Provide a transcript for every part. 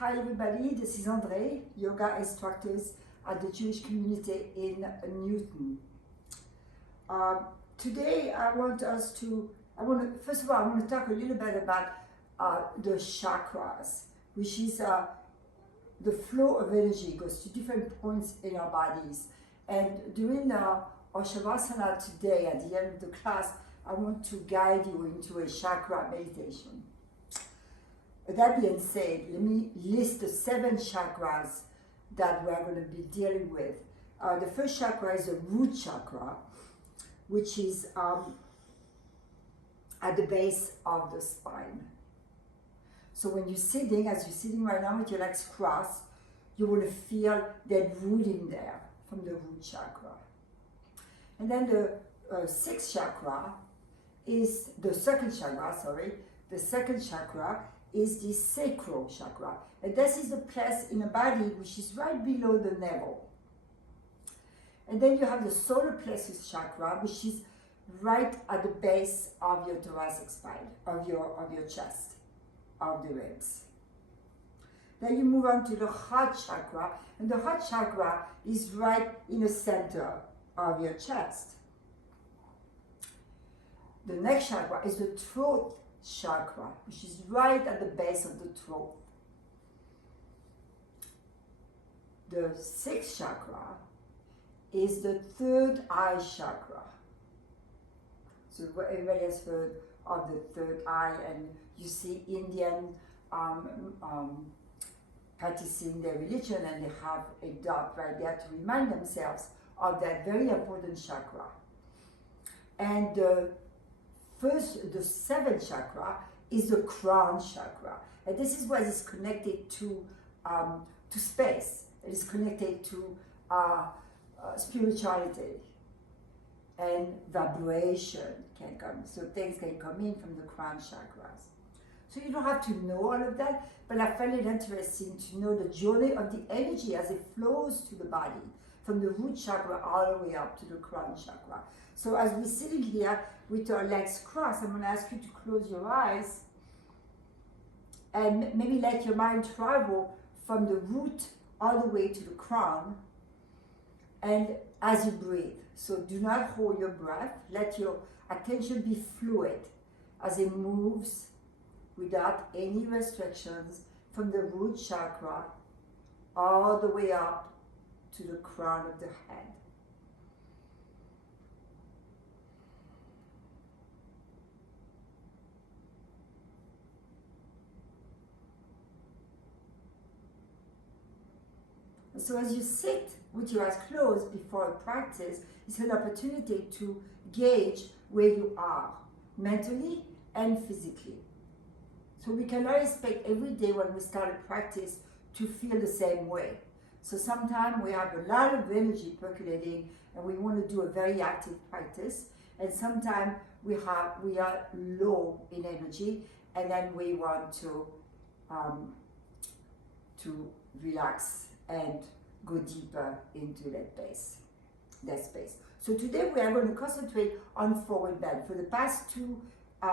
Hi everybody, this is Andrée, yoga instructor at the Jewish community in Newton. Today first of all, I want to talk a little bit about the chakras, which is the flow of energy goes to different points in our bodies. And during our Shavasana today, at the end of the class, I want to guide you into a chakra meditation. That being said, let me list the 7 chakras that we're going to be dealing with. The first chakra is the root chakra, which is at the base of the spine. So when you're sitting, as you're sitting right now with your legs crossed, you will feel that rooting there from the root chakra. And then the sixth chakra is the second chakra, the second chakra is the sacral chakra. And this is the place in the body which is right below the navel. And then you have the solar plexus chakra, which is right at the base of your thoracic spine, of your chest, of the ribs. Then you move on to the heart chakra, and the heart chakra is right in the center of your chest. The next chakra is the throat chakra, which is right at the base of the throat. The sixth chakra is the third eye chakra. So everybody has heard of the third eye, and you see Indian practicing their religion, and they have a dot right there to remind themselves of that very important chakra. And the seventh chakra is the crown chakra, and this is what is connected to space. It is connected to spirituality, and vibration can come. So things can come in from the crown chakras. So you don't have to know all of that, but I find it interesting to know the journey of the energy as it flows to the body from the root chakra all the way up to the crown chakra. So as we're sitting here with our legs crossed, I'm going to ask you to close your eyes and maybe let your mind travel from the root all the way to the crown, and as you breathe. So do not hold your breath. Let your attention be fluid as it moves without any restrictions from the root chakra all the way up to the crown of the head. So as you sit with your eyes closed before a practice, it's an opportunity to gauge where you are, mentally and physically. So we cannot expect every day when we start a practice to feel the same way. So sometimes we have a lot of energy percolating and we want to do a very active practice, and sometimes we are low in energy and then we want to relax and go deeper into that space. So today we are going to concentrate on forward bend. For the past 2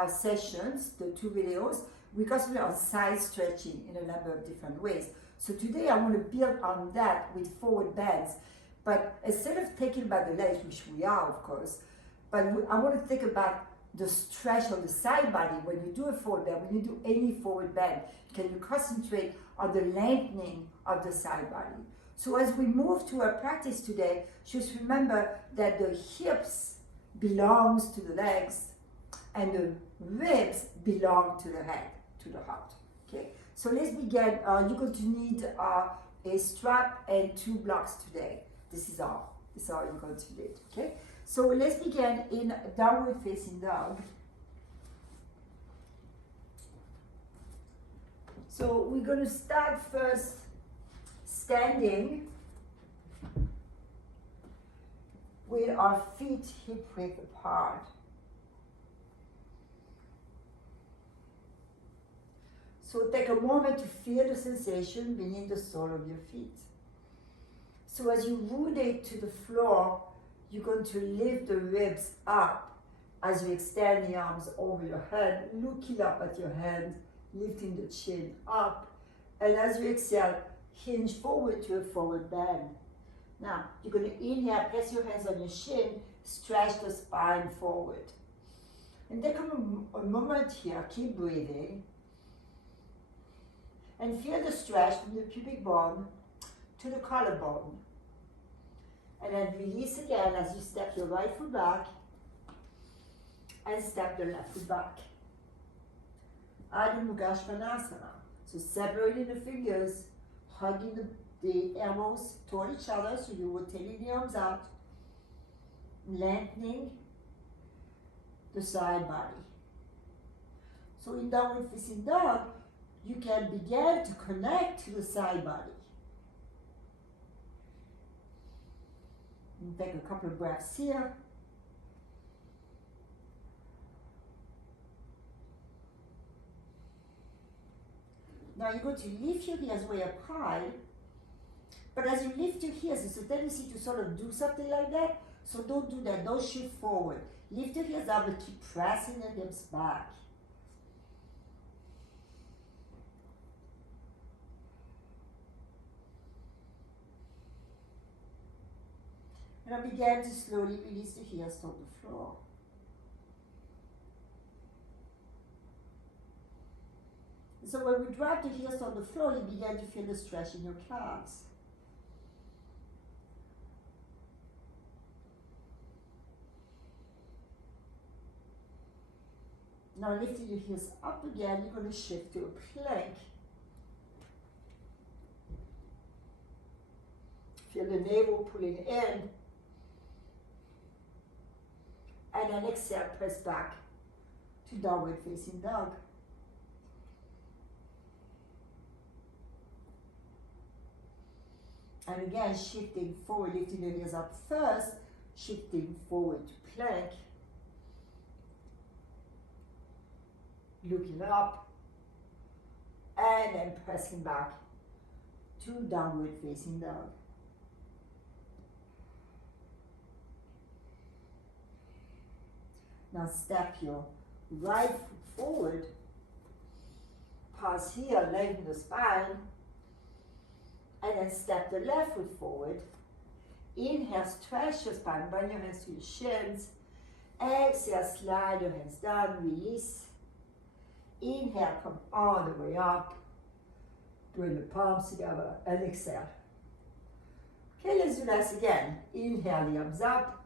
sessions, the 2 videos, we concentrate on side stretching in a number of different ways. So today I want to build on that with forward bends, but instead of thinking about the legs, which we are of course, but I want to think about the stretch of the side body. When you do a forward bend, when you do any forward bend, can you concentrate on the lengthening of the side body? So as we move to our practice today, just remember that the hips belongs to the legs and the ribs belong to the head, to the heart. Okay, so let's begin. You're going to need a strap and 2 blocks today. This is all you're going to need. Okay, so let's begin in downward facing dog. So we're going to start first standing with our feet hip width apart. So take a moment to feel the sensation beneath the sole of your feet. So as you rotate to the floor, you're going to lift the ribs up as you extend the arms over your head, looking up at your hand, lifting the chin up, And as you exhale, hinge forward to a forward bend. Now, you're going to inhale, press your hands on your shin, stretch the spine forward. And take a moment here, keep breathing. And feel the stretch from the pubic bone to the collarbone. And then release again as you step your right foot back and step the left foot back. Adho Mukha Svanasana. So separating the fingers, hugging the elbows toward each other, so you're rotating the arms out, lengthening the side body. So in downward facing dog, you can begin to connect to the side body. And take a couple of breaths here. Now you're going to lift your heels way up high, but as you lift your heels, there's a tendency to sort of do something like that, so don't do that, don't shift forward. Lift your heels up and keep pressing the hips back. And I begin to slowly release the heels toward the floor. So when we drop the heels on the floor, you begin to feel the stretch in your calves. Now lifting your heels up again, you're going to shift to a plank. Feel the navel pulling in. And then exhale, press back to downward facing dog. And again, shifting forward, lifting the heels up first, shifting forward to plank. Looking up, and then pressing back to downward facing dog. Now step your right foot forward, pause here, lengthen the spine, and then step the left foot forward. Inhale, stretch your spine, bend your hands to your shins. Exhale, slide your hands down, release. Inhale, come all the way up. Bring the palms together and exhale. Okay, let's do this again. Inhale, the arms up.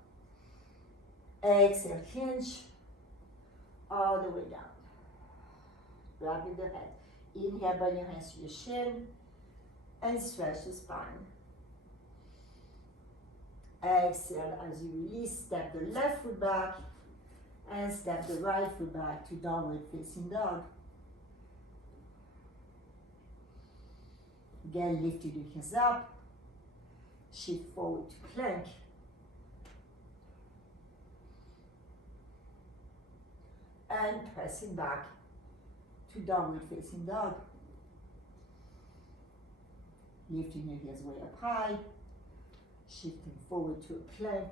Exhale, hinge all the way down. Wrapping the head. Inhale, bend your hands to your shin and stretch the spine. Exhale, as you release, step the left foot back and step the right foot back to downward facing dog. Again, lift your heels up, shift forward to plank. And pressing back to downward facing dog. Lifting your heels way up high, shifting forward to a plank.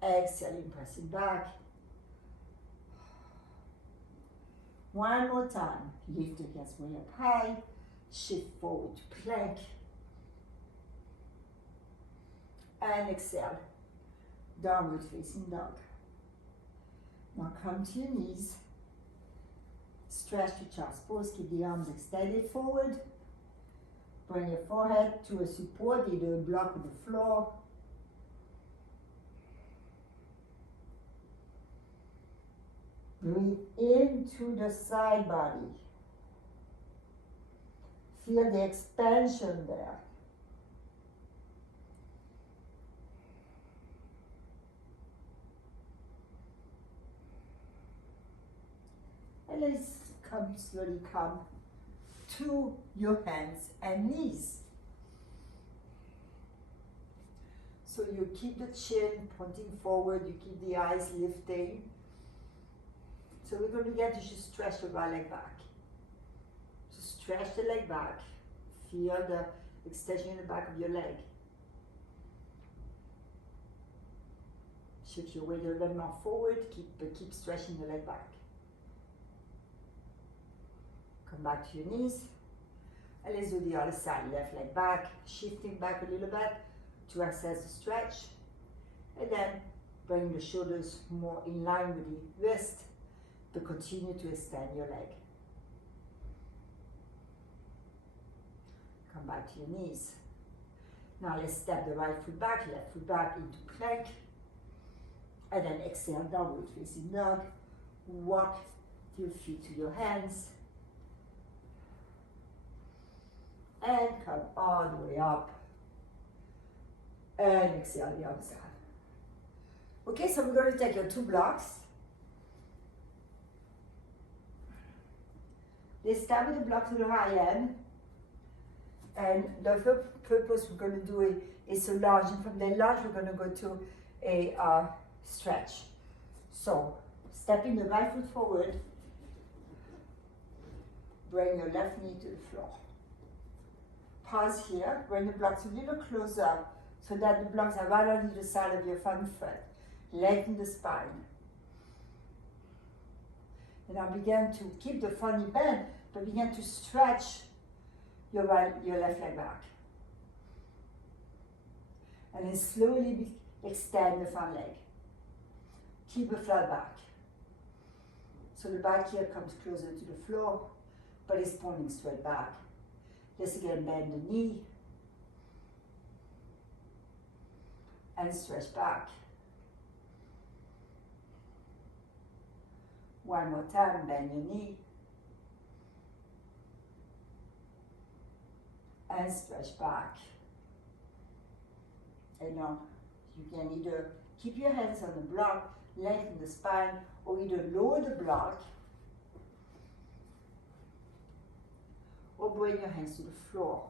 Exhaling, pressing back. One more time. Lift your heels way up high, shift forward to plank. And exhale, downward facing dog. Now come to your knees. Stretch your chest pose, keep the arms extended forward. Bring your forehead to a support, either a block of the floor. Breathe into the side body. Feel the expansion there. And let's slowly come to your hands and knees. So you keep the chin pointing forward, you keep the eyes lifting. So we're going to begin to just stretch the right leg back. So stretch the leg back. Feel the extension in the back of your leg. Shift your weight a little more forward, keep stretching the leg back. Come back to your knees. And let's do the other side. Left leg back, shifting back a little bit to access the stretch. And then bring the shoulders more in line with the wrist to continue to extend your leg. Come back to your knees. Now let's step the right foot back, left foot back into plank. And then exhale, downward facing dog. Walk your feet to your hands. And come all the way up. And exhale the other side. Okay, so we're going to take your 2 blocks. Let's start with the block to the high end. And the first purpose we're going to do is a lunge. And from the lunge, we're going to go to a stretch. So, stepping the right foot forward. Bring your left knee to the floor. Pause here. Bring the blocks a little closer so that the blocks are right on either side of your front foot. Lengthen the spine. And now begin to keep the funny bend, but begin to stretch your left leg back. And then slowly extend the front leg. Keep a flat back. So the back here comes closer to the floor, but it's pointing straight back. Let's again bend the knee. And stretch back. One more time, bend your knee. And stretch back. And now you can either keep your hands on the block, lengthen the spine, or either lower the block or bring your hands to the floor.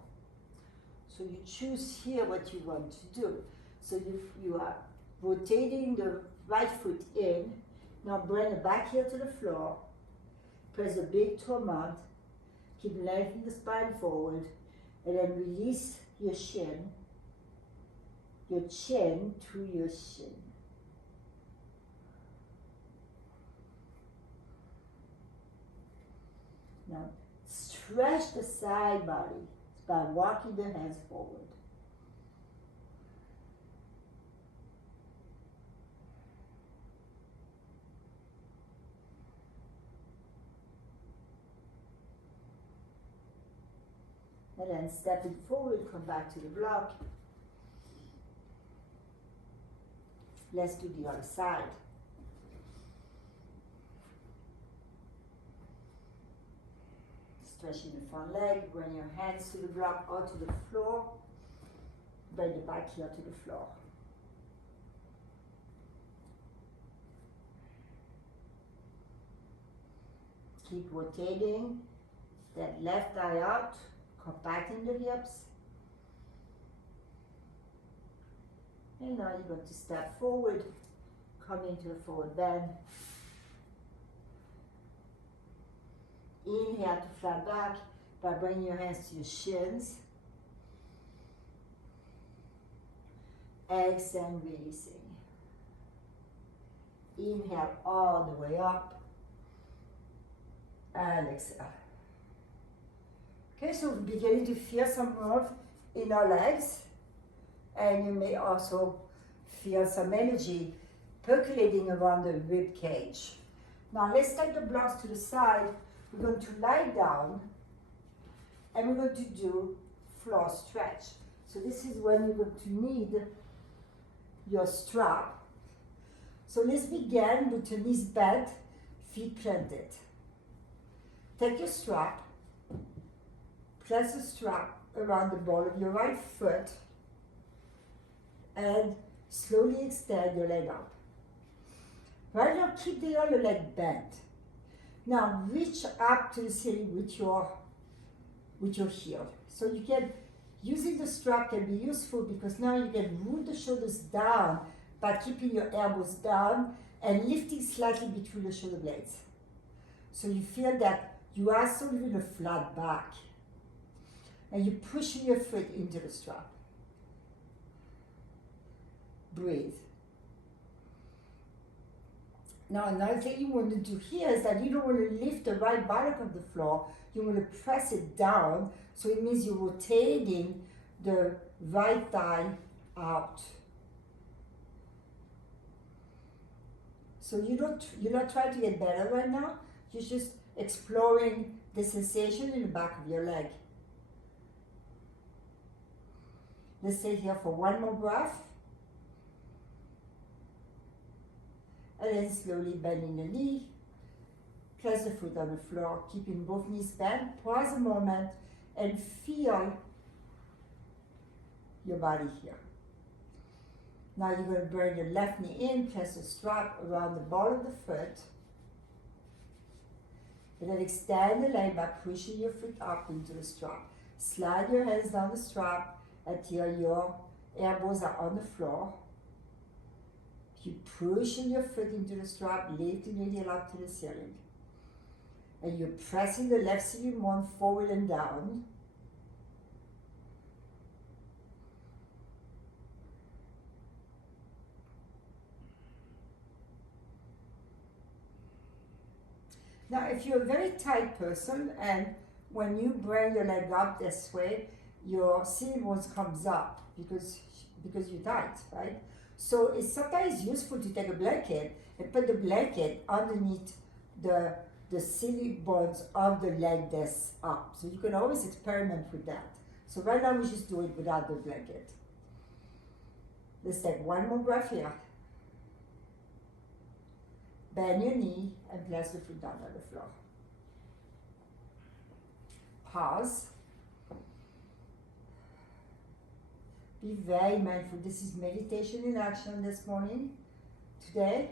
So you choose here what you want to do. So you are rotating the right foot in. Now bring the back heel to the floor. Press the big toe mount. Keep lengthening the spine forward. And then release your chin to your shin. Now stretch the side body by walking the hands forward. And then stepping forward, come back to the block. Let's do the other side. Stretching the front leg, bring your hands to the block or to the floor. Bring the back heel to the floor. Keep rotating that left thigh out. Compacting the hips. And now you're going to step forward, come into a forward bend. Inhale to flat back by bringing your hands to your shins. Exhale, releasing. Inhale all the way up. And exhale. Okay, so we're beginning to feel some warmth in our legs, and you may also feel some energy percolating around the rib cage. Now let's take the blocks to the side. We're going to lie down, and we're going to do floor stretch. So this is when you're going to need your strap. So let's begin with your knees bent, feet planted. Take your strap. Place the strap around the ball of your right foot and slowly extend your leg up. Right now, keep the other leg bent. Now, reach up to the ceiling with your heel. So you can, using the strap can be useful because now you can root the shoulders down by keeping your elbows down and lifting slightly between the shoulder blades. So you feel that you are sort of in a flat back. And you're pushing your foot into the strap. Breathe. Now another thing you want to do here is that you don't want to lift the right buttock of the floor, you want to press it down, so it means you're rotating the right thigh out. So you're not trying to get better right now, you're just exploring the sensation in the back of your leg. Let's stay here for one more breath. And then slowly bending the knee, place the foot on the floor, keeping both knees bent, pause a moment, and feel your body here. Now you're going to bring your left knee in, place the strap around the ball of the foot, and then extend the leg by pushing your foot up into the strap. Slide your hands down the strap until your elbows are on the floor. Keep pushing your foot into the strap, lifting your heel up to the ceiling. And you're pressing the left ceiling bone forward and down. Now, if you're a very tight person and when you bring your leg up this way, your ceiling bone comes up because you're tight, right? So it's sometimes useful to take a blanket and put the blanket underneath the ceiling bones of the leg that's up. So you can always experiment with that. So right now we just do it without the blanket. Let's take one more breath here. Bend your knee and place the foot down on the floor. Pause. Be very mindful. This is meditation in action this morning, today.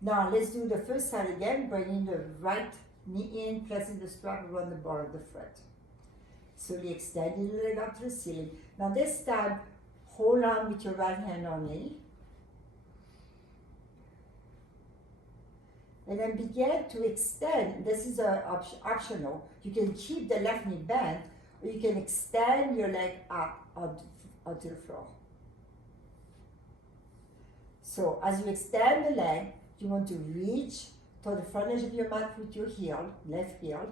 Now let's do the first side again, bringing the right knee in, placing the strap around the ball of the foot. Slowly extending the leg up to the ceiling. Now this time, hold on with your right hand only. And then begin to extend. This is optional. You can keep the left knee bent, or you can extend your leg up onto the floor. So as you extend the leg, you want to reach to the front edge of your mat with your heel, left heel,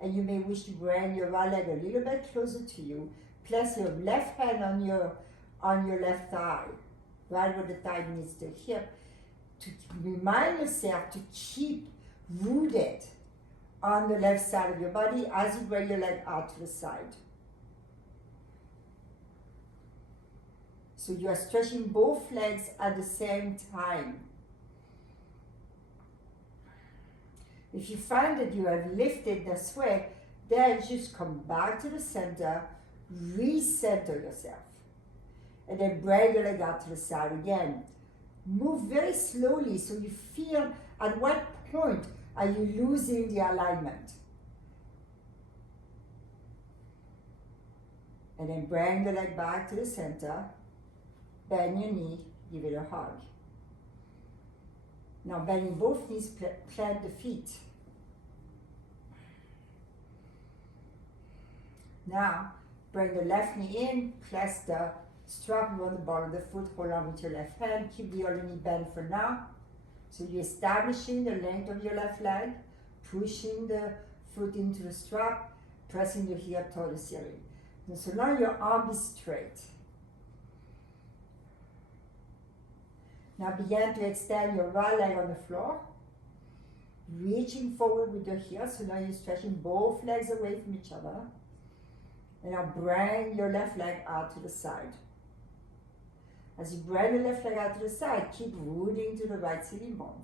and you may wish to bring your right leg a little bit closer to you. Place your left hand on your left thigh, right where the thigh meets the hip, to remind yourself to keep rooted on the left side of your body as you bring your leg out to the side. So you are stretching both legs at the same time. If you find that you have lifted this way, then just come back to the center, recenter yourself, and then bring your leg out to the side again. Move very slowly so you feel at what point are you losing the alignment. And then bring the leg back to the center, bend your knee, give it a hug. Now bending both knees, plant the feet. Now bring the left knee in, place the strap around the ball of the foot, hold on with your left hand, keep the other knee bent for now. So you're establishing the length of your left leg, pushing the foot into the strap, pressing your heel toward the ceiling. And so now your arm is straight. Now begin to extend your right leg on the floor, reaching forward with your heel. So now you're stretching both legs away from each other. And now bring your left leg out to the side. As you bring the left leg out to the side, keep rooting to the right ceiling bone.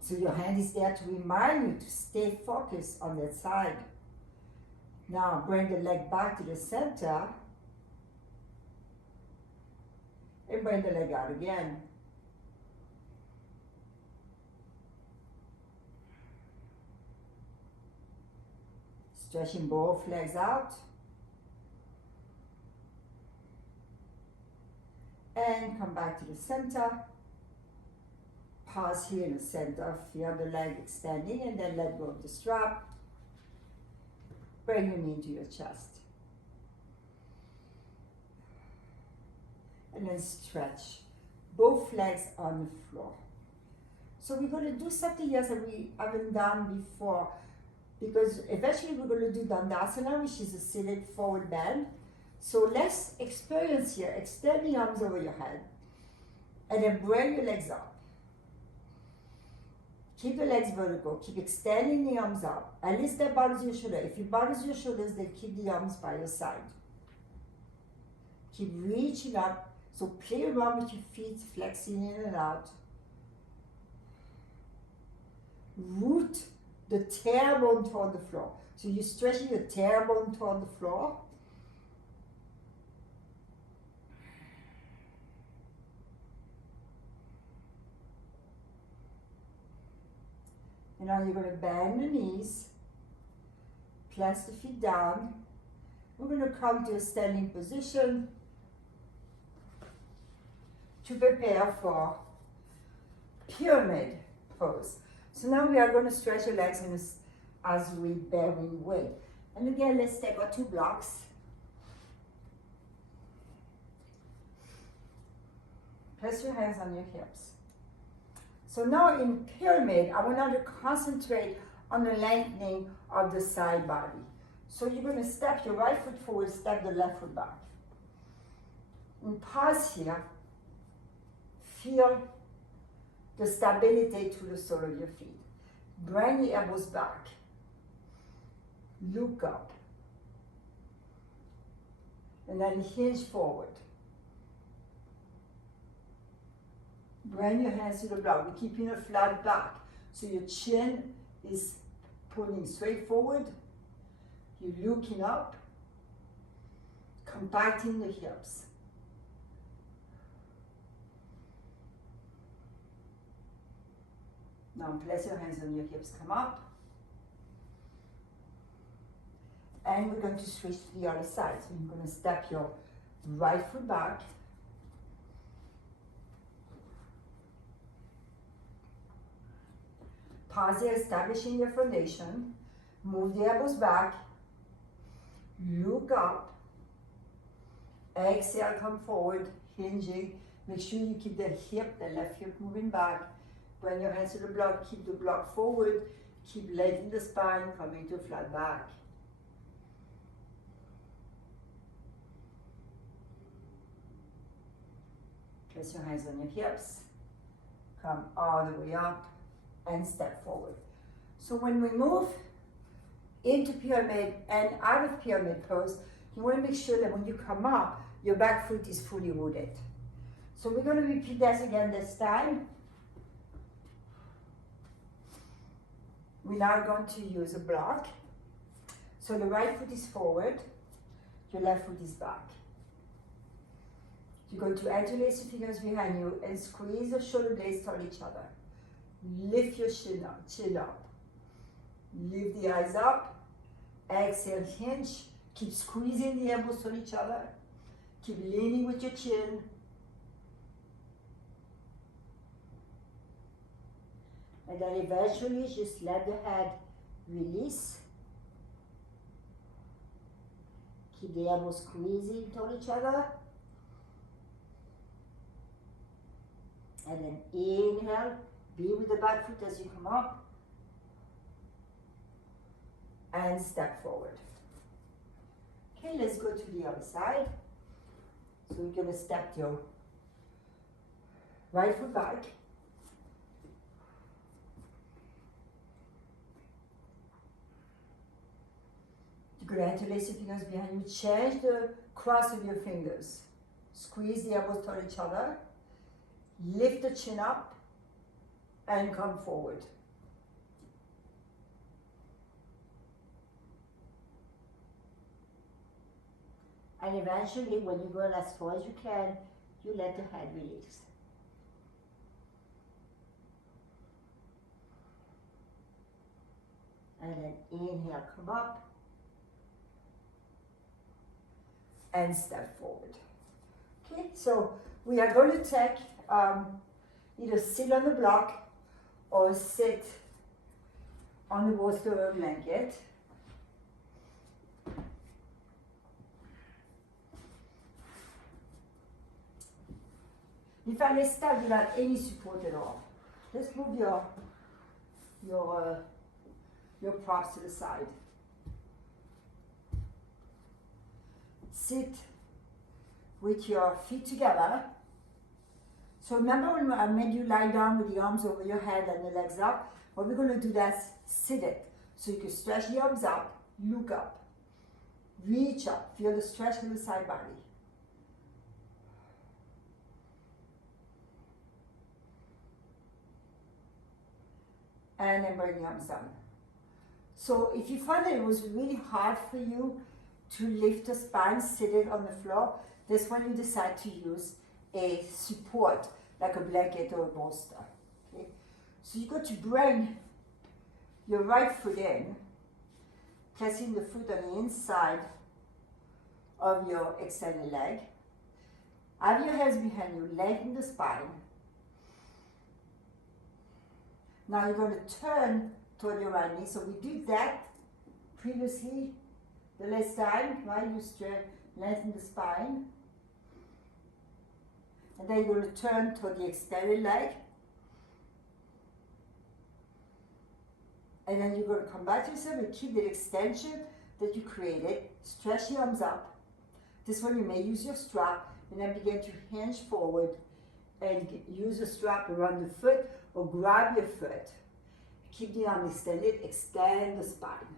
So your hand is there to remind you to stay focused on that side. Now bring the leg back to the center. And bring the leg out again. Stretching both legs out. And come back to the center. Pause here in the center, feel the leg extending, and then let go of the strap. Bring your knee to your chest. And then stretch both legs on the floor. So we're going to do something else that we haven't done before, because eventually we're going to do Dandasana, which is a seated forward bend. So let's experience here. Extend the arms over your head and then bring your legs up. Keep the legs vertical. Keep extending the arms up. At least that bothers your shoulder. If it bothers your shoulders, then keep the arms by your side. Keep reaching up. So play around with your feet, flexing in and out. Root the tailbone toward the floor. So you're stretching your tailbone toward the floor. And now you're going to bend the knees, place the feet down. We're going to come to a standing position to prepare for pyramid pose. So now we are going to stretch your legs as we bearing weight. And again, let's take our 2 blocks. Place your hands on your hips. So now in pyramid, I want you to concentrate on the lengthening of the side body. So you're going to step your right foot forward, step the left foot back. And pause here. Feel the stability to the sole of your feet. Bring the elbows back. Look up. And then hinge forward. Bring your hands to the block. We're keeping a flat back. So your chin is pulling straight forward. You're looking up. Compacting the hips. Now place your hands on your hips. Come up. And we're going to switch to the other side. So you're going to step your right foot back. Pause here, establishing your foundation. Move the elbows back. Look up. Exhale, come forward, hinging. Make sure you keep the left hip moving back. Bring your hands to the block, keep the block forward. Keep letting the spine coming to flat back. Place your hands on your hips. Come all the way up. And step forward. So when we move into pyramid and out of pyramid pose, you want to make sure that when you come up, your back foot is fully rooted. So we're going to repeat that again this time. We're now going to use a block. So the right foot is forward, your left foot is back. You're going to interlace your fingers behind you and squeeze the shoulder blades toward each other. Lift your chin up. Lift the eyes up. Exhale, hinge. Keep squeezing the elbows toward each other. Keep leaning with your chin. And then eventually just let the head release. Keep the elbows squeezing toward each other. And then inhale. Be with the back foot as you come up. And step forward. Okay, let's go to the other side. So we're going to step your right foot back. You're going to interlace your fingers behind you. Change the cross of your fingers. Squeeze the elbows toward each other. Lift the chin up. And come forward. And eventually, when you go as far as you can, you let the head release. And then inhale, come up. And step forward. Okay, so we are going to take either sit on the block or sit on the bolster or blanket. If I lay stand without any support at all, let's move your props to the side. Sit with your feet together. So remember when I made you lie down with the arms over your head and the legs up? What we're going to do is sit it. So you can stretch the arms up, look up, reach up, feel the stretch with the side body. And then bring the arms down. So if you find that it was really hard for you to lift the spine seated on the floor, that's when you decide to use a support, like a blanket or a bolster. Okay? So you're going to bring your right foot in, placing the foot on the inside of your extended leg. Have your hands behind you, lengthen the spine. Now you're going to turn toward your right knee. So we did that previously, the last time, right? You lengthen the spine. And then you're going to turn toward the extended leg. And then you're going to come back to yourself and keep the extension that you created. Stretch the arms up. This one you may use your strap and then begin to hinge forward and use the strap around the foot or grab your foot. Keep the arm extended, extend the spine.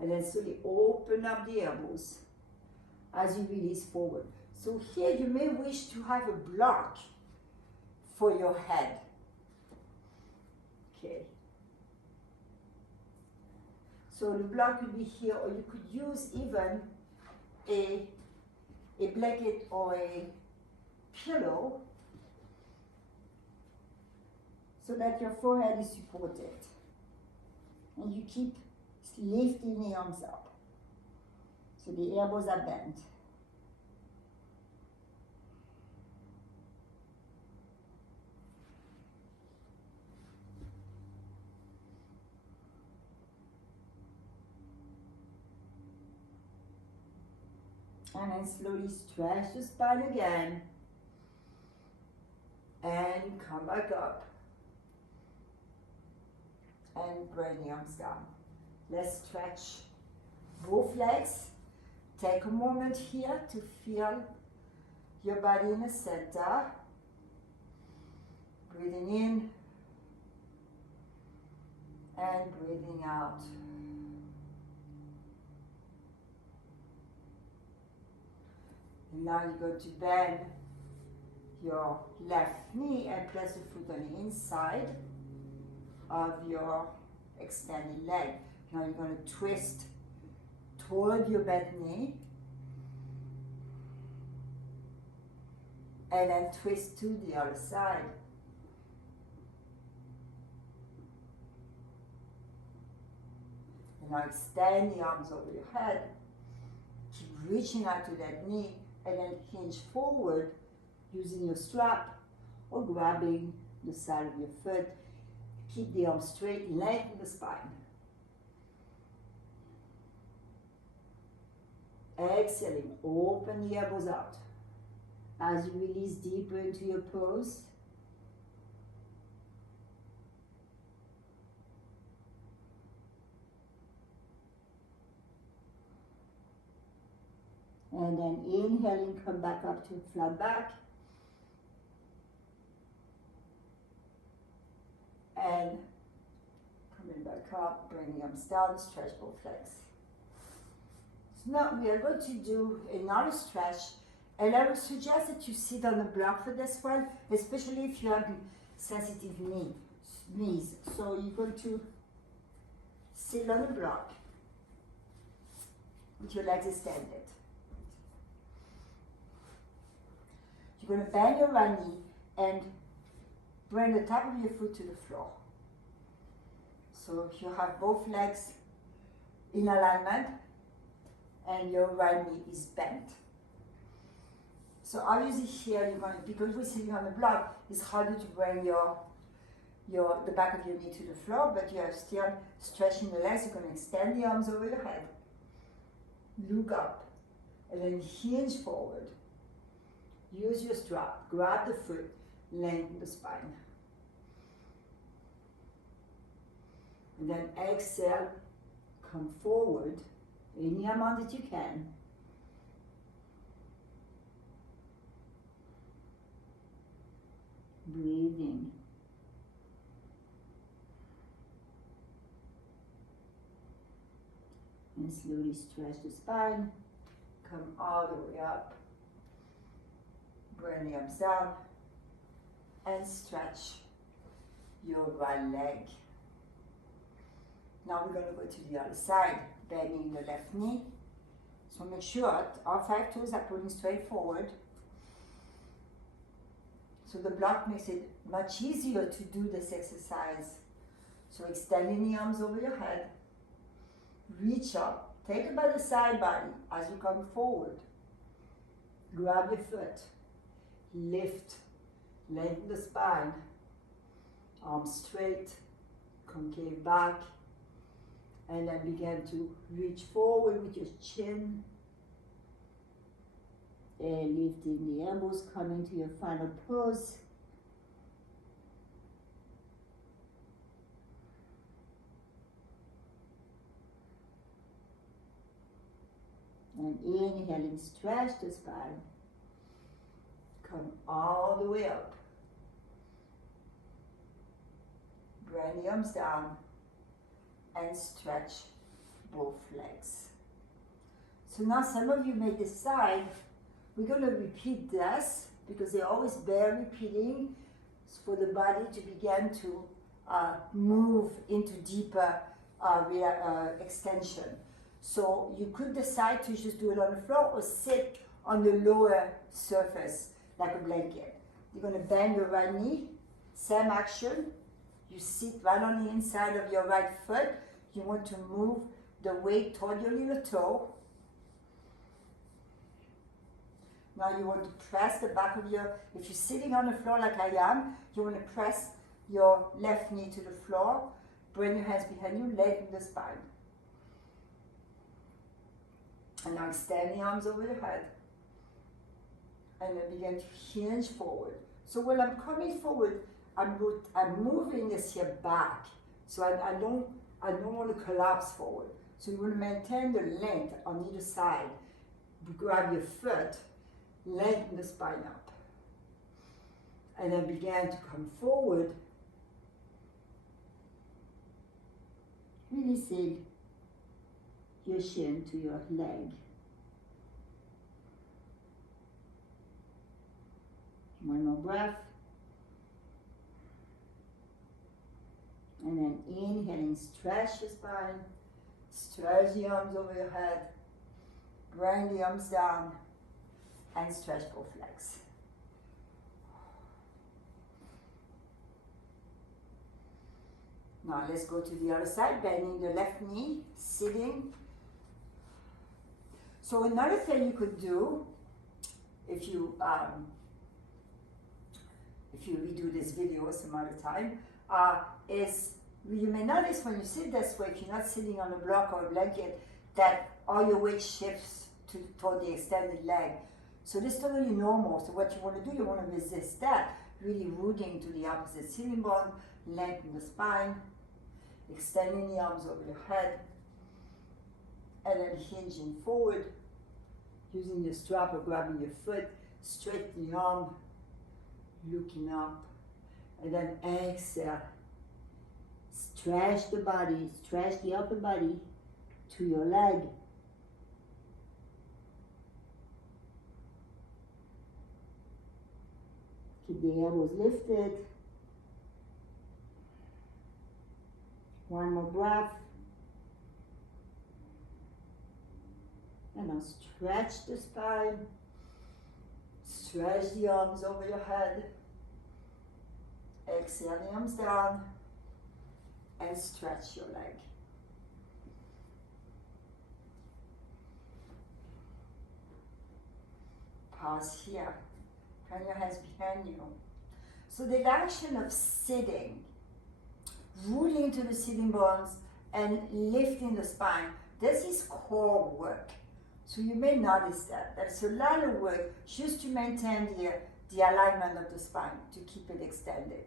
And then slowly open up the elbows as you release forward. So here you may wish to have a block for your head. Okay. So the block could be here, or you could use even a blanket or a pillow so that your forehead is supported. And you keep lifting the arms up so the elbows are bent. And then slowly stretch the spine again. And come back up. And bring the arms down. Let's stretch both legs. Take a moment here to feel your body in the center. Breathing in. And breathing out. And now you're going to bend your left knee and place the foot on the inside of your extended leg. Now you're going to twist toward your bent knee and then twist to the other side. And now extend the arms over your head. Keep reaching out to that knee and then hinge forward using your strap or grabbing the side of your foot. Keep the arms straight, lengthen the spine. Exhaling, open the elbows out. As you release deeper into your pose, and then inhaling, come back up to flat back. And coming back up, bring the arms down, stretch both legs. So now we are going to do another stretch, and I would suggest that you sit on the block for this one, especially if you have sensitive knees. So you're going to sit on the block with your legs extended. You're going to bend your right knee and bring the top of your foot to the floor. So you have both legs in alignment and your right knee is bent. So obviously here you're going to, because we're sitting on the block, it's harder to bring the back of your knee to the floor, but you are still stretching the legs. You're going to extend the arms over your head. Look up. and then hinge forward. Use your strap, grab the foot, lengthen the spine. And then exhale, come forward, any amount that you can. Breathing. And slowly stretch the spine, come all the way up. Bring the arms down and stretch your right leg. Now we're going to go to the other side, bending the left knee. So make sure all 5 toes are pulling straight forward. So the block makes it much easier to do this exercise. So extending the arms over your head, reach up, take it by the side body as you come forward. Grab your foot, lift, lengthen the spine, arms straight, concave back, and then begin to reach forward with your chin, and lifting the elbows, coming to your final pose. And inhaling, stretch the spine. Come all the way up. Bring the arms down and stretch both legs. So now some of you may decide, we're going to repeat this because they always bear repeating for the body to begin to move into deeper extension. So you could decide to just do it on the floor or sit on the lower surface like a blanket. You're going to bend your right knee, same action. You sit right on the inside of your right foot. You want to move the weight toward your little toe. Now you want to press the back of your, if you're sitting on the floor like I am, you want to press your left knee to the floor, bring your hands behind you, lengthen the spine. And now extend the arms over your head. And then begin to hinge forward. So when I'm coming forward, I'm moving this here back. So I don't want to collapse forward. So you want to maintain the length on either side. Grab your foot, lengthen the spine up. And then begin to come forward. Releasing your shin to your leg. One more breath. And then inhaling, stretch the spine, stretch the arms over your head, bring the arms down, and stretch both legs. Now let's go to the other side, bending the left knee, sitting. So another thing you could do, if you redo this video some other time, is you may notice when you sit this way, if you're not sitting on a block or a blanket, that all your weight shifts toward the extended leg. So this is totally normal. So what you want to do, you want to resist that, really rooting to the opposite sitting bone, lengthen the spine, extending the arms over your head, and then hinging forward, using your strap or grabbing your foot, straighten the arm, looking up, and then exhale. Stretch the body, stretch the upper body to your leg. Keep the elbows lifted. One more breath. And now stretch the spine. Stretch the arms over your head. Exhale the arms down. And stretch your leg. Pause here. Turn your hands behind you. So the action of sitting, rooting to the sitting bones and lifting the spine, this is core work. So you may notice that. That's a lot of work just to maintain the alignment of the spine, to keep it extended.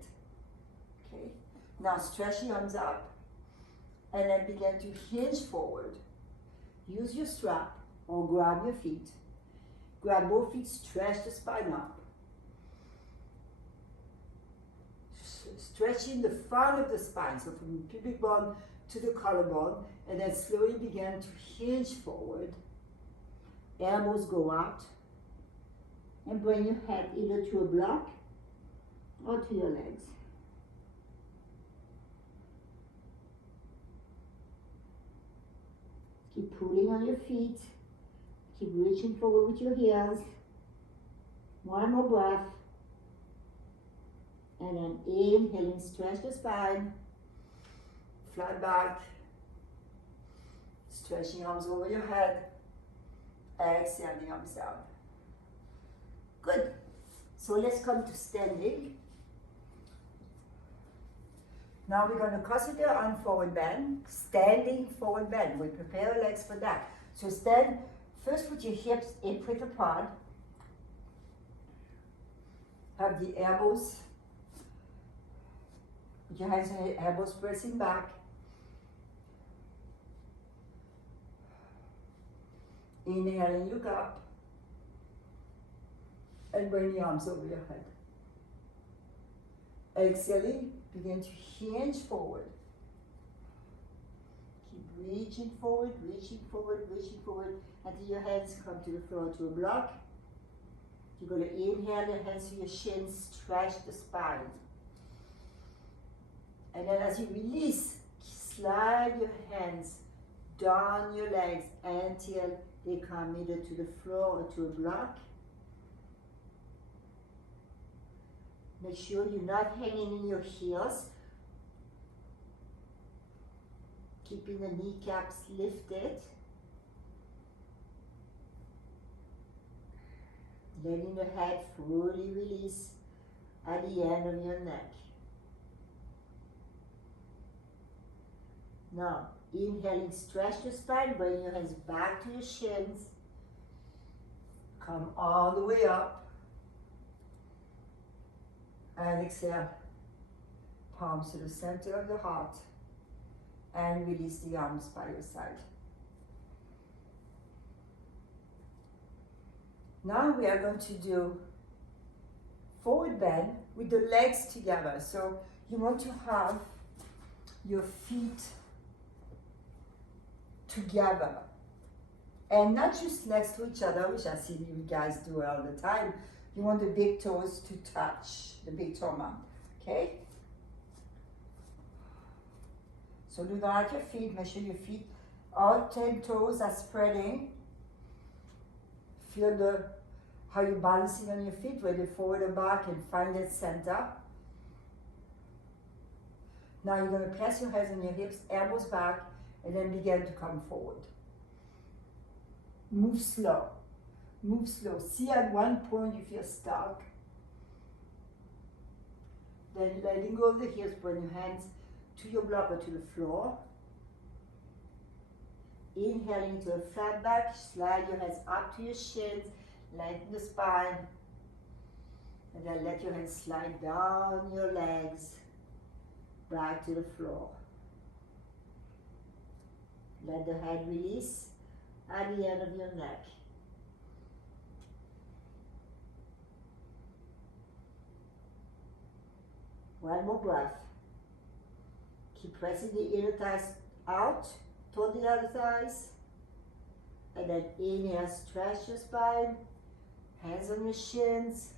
Okay? Now stretch your arms up and then begin to hinge forward. Use your strap or grab your feet. Grab both feet, stretch the spine up. Stretching the front of the spine, so from the pubic bone to the collarbone, and then slowly begin to hinge forward. Elbows go out, and bring your head either to a block or to your legs. Keep pulling on your feet. Keep reaching forward with your heels. One more breath. And then inhaling, stretch the spine. Flat back. Stretching arms over your head. Exhaling arms down. Good. So let's come to standing. Now we're going to consider on forward bend, standing forward bend. We prepare our legs for that. So stand, first put your hips 8 feet apart. Have the elbows, put your hands on your elbows pressing back. Inhaling, look up. And bring the arms over your head. Exhaling, begin to hinge forward. Keep reaching forward, reaching forward, reaching forward until your hands come to the floor to a block. You're going to inhale your hands to your shins, stretch the spine. And then as you release, slide your hands down your legs until they come either to the floor or to a block. Make sure you're not hanging in your heels. Keeping the kneecaps lifted. Letting the head fully release at the end of your neck. Now, inhaling, stretch the spine, bring your hands back to your shins. Come all the way up. And exhale, palms to the center of the heart. And release the arms by your side. Now we are going to do forward bend with the legs together. So you want to have your feet together. And not just next to each other, which I see you guys do all the time. You want the big toes to touch the big toe mound, okay? So do that at your feet. Make sure your feet, all 10 toes are spreading. Feel how you're balancing on your feet, whether forward or back, and find that center. Now you're going to press your hands on your hips, elbows back, and then begin to come forward. Move slow. Move slow. See at one point if you're stuck. Then letting go of the hips, bring your hands to your block or to the floor. Inhaling to a flat back, slide your hands up to your shins, lengthen the spine. And then let your hands slide down your legs, back to the floor. Let the head release at the end of your neck. One more breath. Keep pressing the inner thighs out toward the other thighs. And then inhale, stretch your spine. Hands on your shins.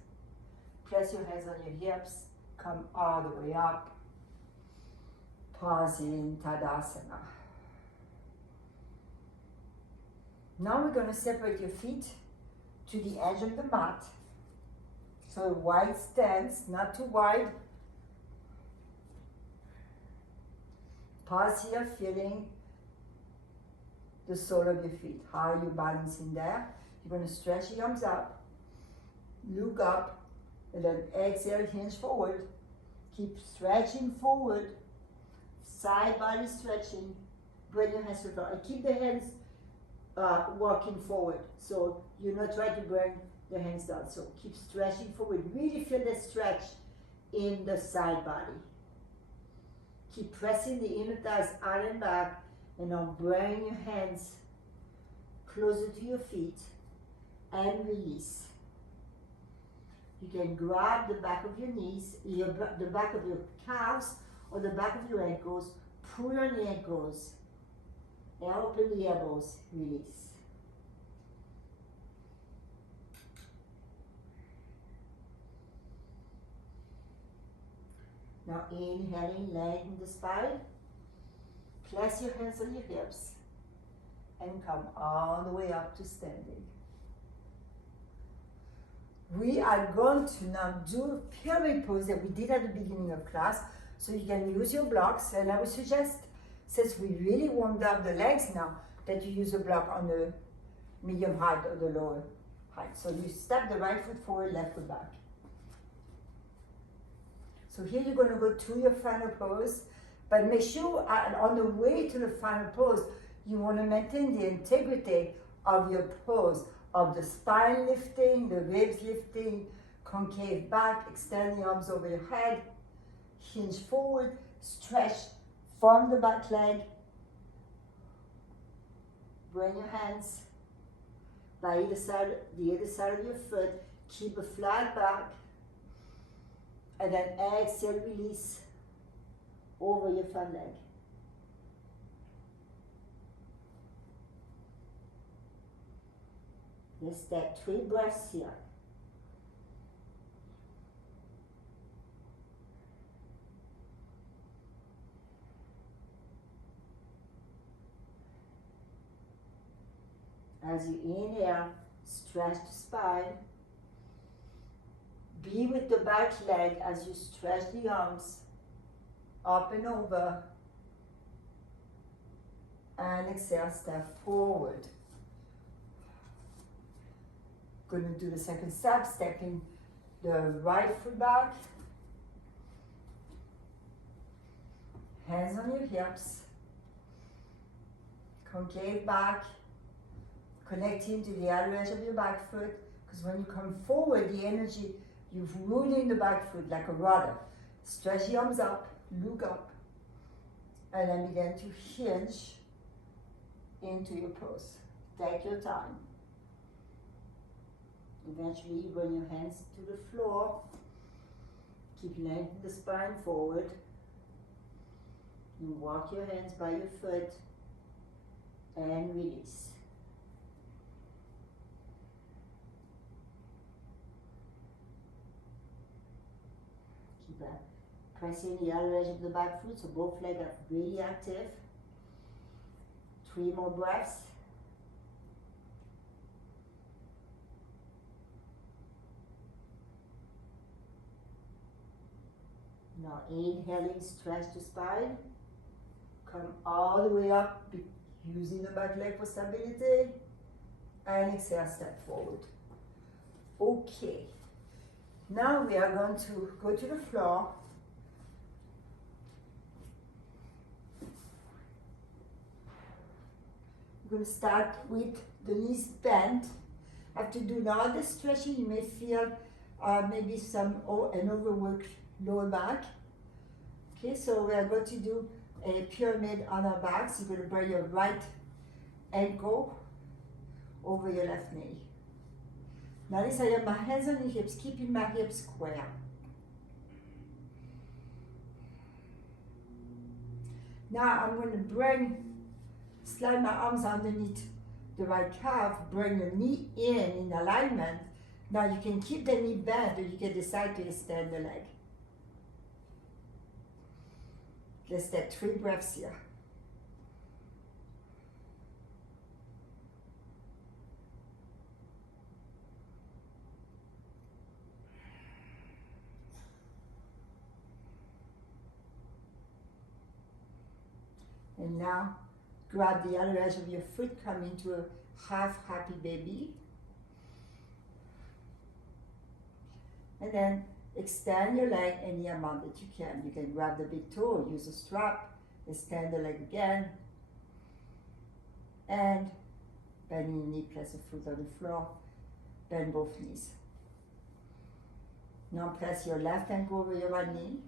Press your hands on your hips. Come all the way up. Pause in Tadasana. Now we're going to separate your feet to the edge of the mat. So a wide stance, not too wide. Pause here, feeling the sole of your feet. How are you balancing there? You're going to stretch your arms up, look up, and then exhale, hinge forward. Keep stretching forward, side body stretching. Bring your hands to the floor. And keep the hands walking forward. So you're not trying to bring the hands down. So keep stretching forward. Really feel the stretch in the side body. Keep pressing the inner thighs out and back, and now bring your hands closer to your feet and release. You can grab the back of your knees, the back of your calves, or the back of your ankles. Pull on the ankles and open the elbows. Release. Now inhaling, lengthen the spine. Place your hands on your hips and come all the way up to standing. We are going to now do pyramid pose that we did at the beginning of class. So you can use your blocks, and I would suggest, since we really warmed up the legs now, that you use a block on the medium height or the lower height. So you step the right foot forward, left foot back. So here you're going to go to your final pose, but make sure on the way to the final pose, you want to maintain the integrity of your pose, of the spine lifting, the ribs lifting, concave back, extend the arms over your head, hinge forward, stretch from the back leg. Bring your hands by the other side of your foot, keep a flat back, and then exhale, release over your front leg. Let's take 3 breaths here. As you inhale, stretch the spine. Be with the back leg as you stretch the arms up and over. And exhale, step forward. Going to do the second step, stepping the right foot back. Hands on your hips. Concave back. Connecting to the outer edge of your back foot. Because when you come forward, the energy, you've rolled in the back foot like a rudder. Stretch the arms up, look up, and then begin to hinge into your pose. Take your time. Eventually, you bring your hands to the floor. Keep lengthening the spine forward. You walk your hands by your foot and release. Keep pressing the outer edge of the back foot so both legs are really active. 3 more breaths. Now inhaling, stretch the spine. Come all the way up, using the back leg for stability. And exhale, step forward. Okay. Now we are going to go to the floor. We're going to start with the knees bent. After doing all the stretching, you may feel maybe an overworked lower back. Okay, so we are going to do a pyramid on our backs. You're going to bring your right ankle over your left knee. Notice I have my hands on your hips, keeping my hips square. Now I'm going to slide my arms underneath the right calf, bring the knee in alignment. Now you can keep the knee bent, or you can decide to extend the leg. Let's take 3 breaths here. And now grab the other edge of your foot, come into a half happy baby. And then extend your leg any amount that you can. You can grab the big toe, use a strap, extend the leg again, and Bend your knee, place the foot on the floor, bend both knees. Now place your left ankle over your right knee.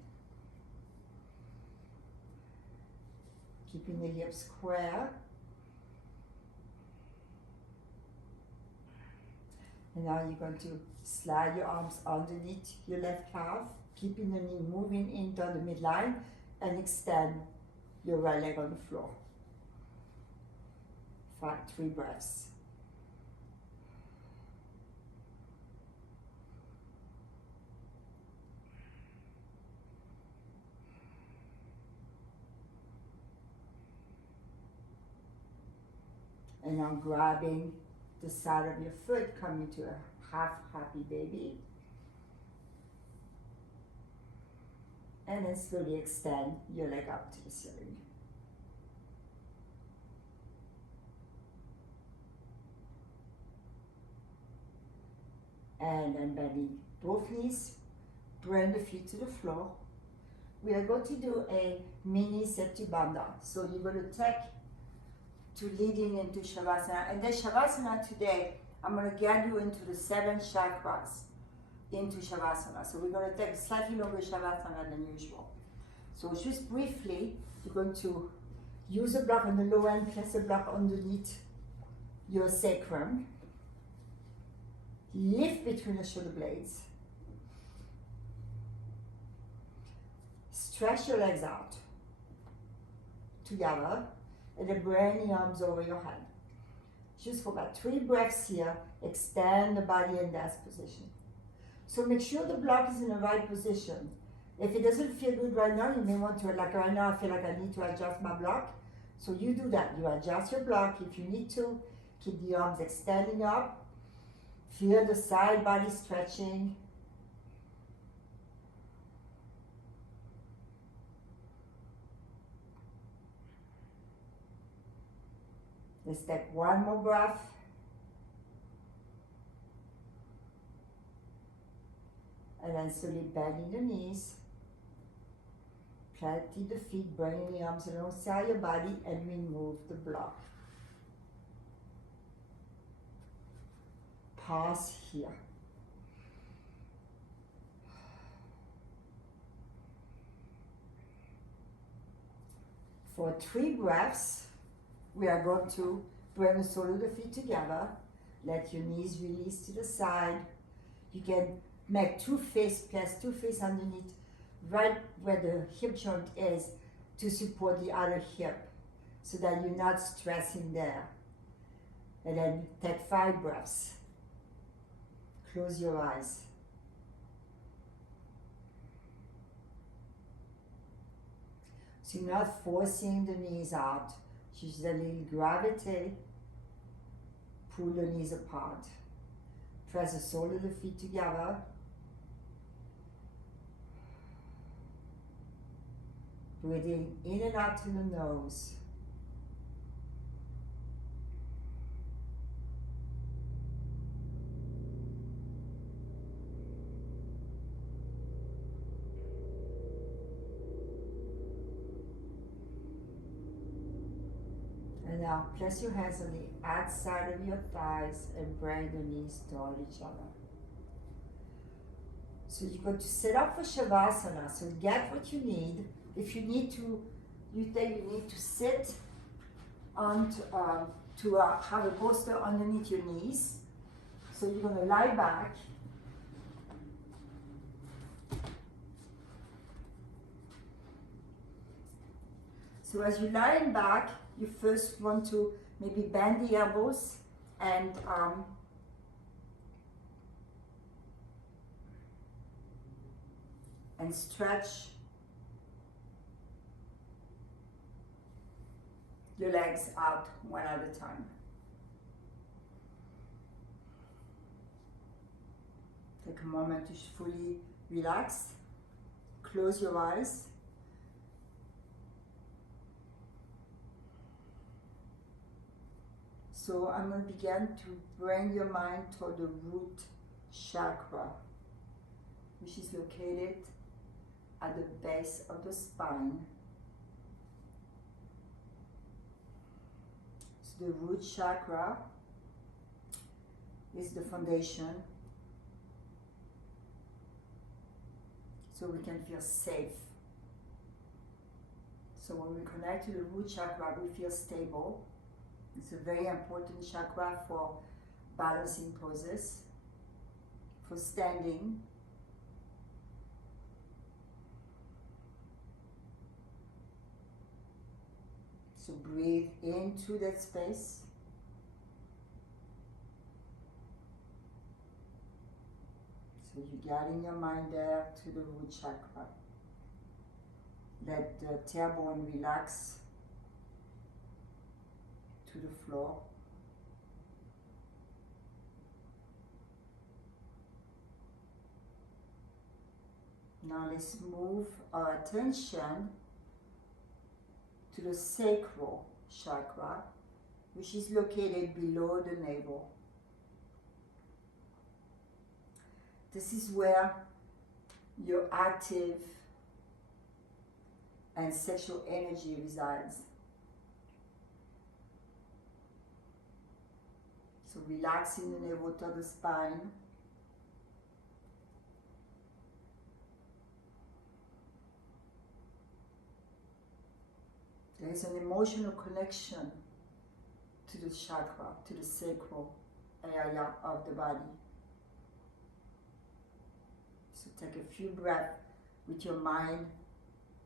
Keeping the hips square. And now you're going to slide your arms underneath your left calf, keeping the knee moving into the midline, and extend your right leg on the floor. 3 breaths. And now grabbing the side of your foot, coming to a half happy baby. And then slowly extend your leg up to the ceiling. And then bending both knees, bring the feet to the floor. We are going to do a mini Settubandha. So you're going to take to leading into Shavasana. And the Shavasana today, I'm going to get you into the 7 chakras into Shavasana. So we're going to take a slightly longer Shavasana than usual. So just briefly, you're going to use a block on the low end, place a block underneath your sacrum. Lift between the shoulder blades. Stretch your legs out together, and then bring the arms over your head. Just for about 3 breaths here, extend the body in that position. So make sure the block is in the right position. If it doesn't feel good right now, you may want to, like right now, I feel like I need to adjust my block. So you do that, you adjust your block. If you need to, keep the arms extending up. Feel the side body stretching. Let's take 1 more breath. And then slowly bending the knees. Planting the feet, bringing the arms alongside your body, and remove the block. Pause here. For 3 breaths, we are going to bring the sole of the feet together. Let your knees release to the side. You can make 2 fists, place 2 fists underneath, right where the hip joint is, to support the other hip, so that you're not stressing there. And then take 5 breaths. Close your eyes. So you're not forcing the knees out, just a little gravity. Pull the knees apart. Press the sole of the feet together. Breathing in and out through the nose. And now place your hands on the outside of your thighs and bring the knees toward each other. So you're going to set up for Shavasana. So get what you need. If you need to, you think you need to sit on to have a bolster underneath your knees. So you're going to lie back. So as you're lying back, you first want to maybe bend the elbows and stretch your legs out one at a time. Take a moment to fully relax. Close your eyes. So I'm going to begin to bring your mind toward the root chakra, which is located at the base of the spine. So the root chakra is the foundation, so we can feel safe. So when we connect to the root chakra, we feel stable. It's a very important chakra for balancing poses, for standing. So breathe into that space. So you guiding your mind there to the root chakra. Let the tailbone relax to the floor. Now let's move our attention to the sacral chakra, which is located below the navel. This is where your active and sexual energy resides. So relaxing the navel to the spine. There is an emotional connection to the chakra, to the sacral area of the body. So take a few breaths with your mind,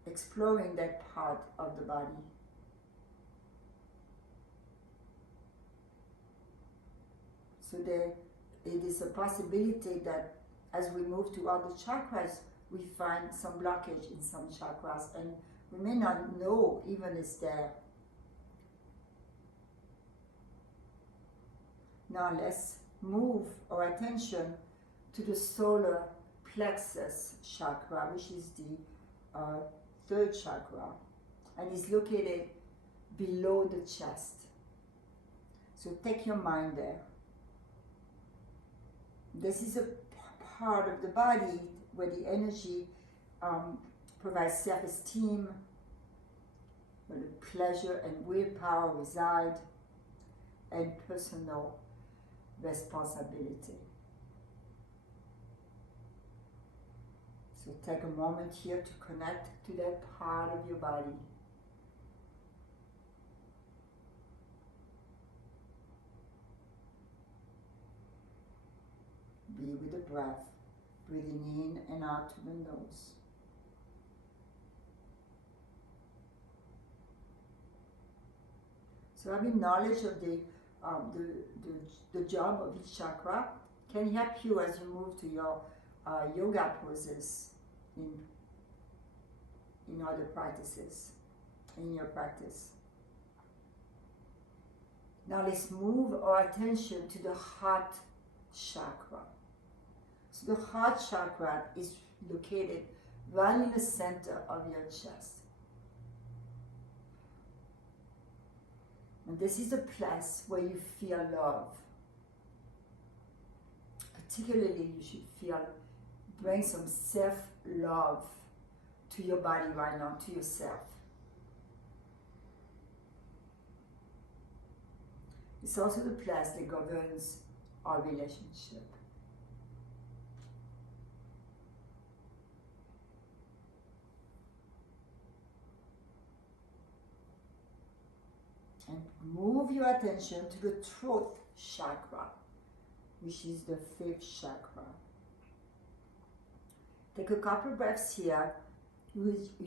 exploring that part of the body. So it is a possibility that as we move to other chakras, we find some blockage in some chakras, and we may not know even it's there. Now let's move our attention to the solar plexus chakra, which is the third chakra, and is located below the chest. So take your mind there. This is a part of the body where the energy provides self-esteem, where the pleasure and willpower reside, and personal responsibility. So take a moment here to connect to that part of your body. Be with the breath, breathing in and out to the nose. So having knowledge of the job of each chakra can help you as you move to your yoga poses in other practices, in your practice. Now let's move our attention to the heart chakra. So the heart chakra is located right in the center of your chest. And this is a place where you feel love. Particularly, you should bring some self-love to your body right now, to yourself. It's also the place that governs our relationship. And move your attention to the throat chakra, which is the fifth chakra. Take a couple breaths here, Ujjayi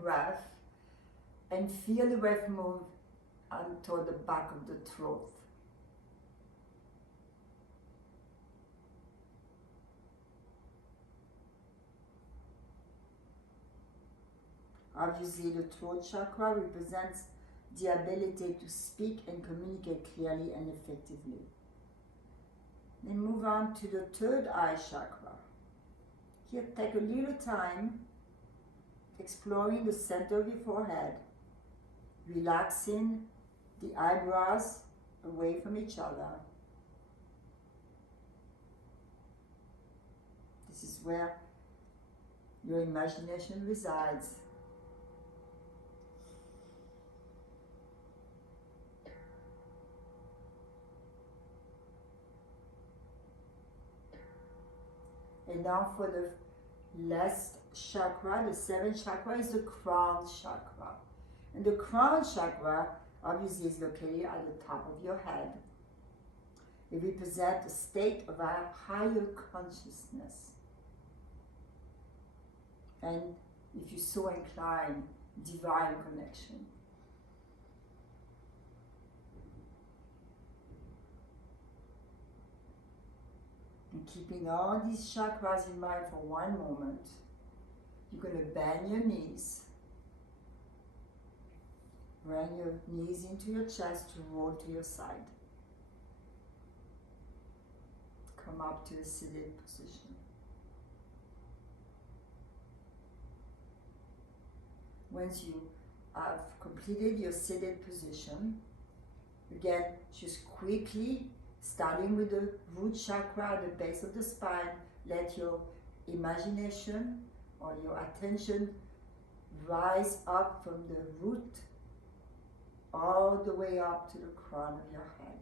breath, and feel the breath move toward the back of the throat. Obviously, the throat chakra represents the ability to speak and communicate clearly and effectively. Then move on to the third eye chakra. Here, take a little time exploring the center of your forehead, relaxing the eyebrows away from each other. This is where your imagination resides. And now for the last chakra, the seventh chakra, is the crown chakra. And the crown chakra obviously is located at the top of your head. It represents a state of a higher consciousness. And if you're so inclined, divine connection. And keeping all these chakras in mind for one moment, you're going to bend your knees. Bring your knees into your chest to roll to your side. Come up to a seated position. Once you have completed your seated position, again, just quickly, starting with the root chakra at the base of the spine, let your imagination or your attention rise up from the root all the way up to the crown of your head.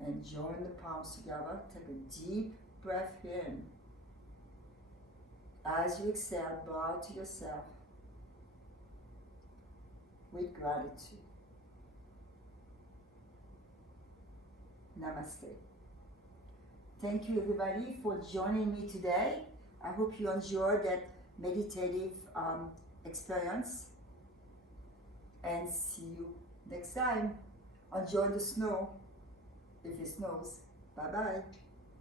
And join the palms together. Take a deep breath in. As you exhale, bow to yourself with gratitude. Namaste. Thank you everybody for joining me today. I hope you enjoyed that meditative experience. And see you next time. Enjoy the snow, if it snows. Bye-bye.